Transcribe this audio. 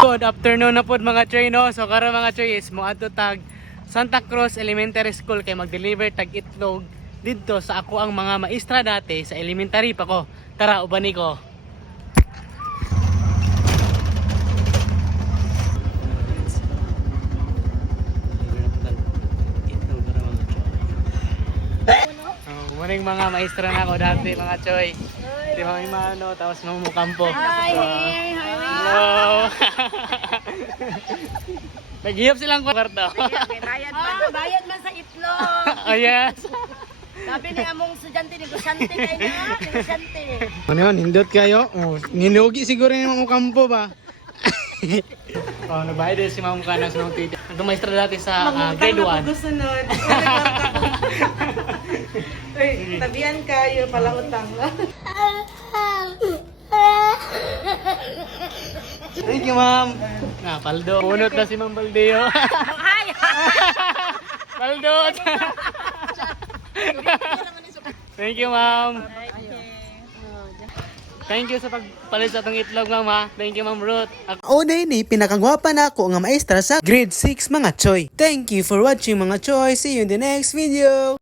Good afternoon na po mga choy, no? So karon mga choy is mo adto tag Santa Cruz Elementary School kay mag-deliver tag itlog dito sa ako ang mga maestra dati sa elementary pa ko. Tara ubani ko. Morning mga maestra na ako dati mga choy. Di mga imano tapos mamukampo. Hi. Hello. Naghihap silang kwarto. Bayad man sa itlog. Oh yes. Sabi ni among estudyante ni Gusante kayo na, ni Gusante. Ano yun, hindot kayo? Oh, nilugi siguro yung mamukampo ba? Oh, nabayad din si Ma'am Kana sa mga tita. Ang maestra dati sa grade 1. Gusunod. Uy, tabihan kayo, pala utang. Thank you, Ma'am. Paldo. Punot na si Ma'am Baldeo. Hi. Paldot. Thank you, Ma'am. Thank you sa pagpalit sa itong itlog, Ma'am, ha. Thank you, Ma'am Ruth. O ni pinakagwapa na ako nga maestra sa grade 6 mga choy. Thank you for watching mga choy. See you in the next video.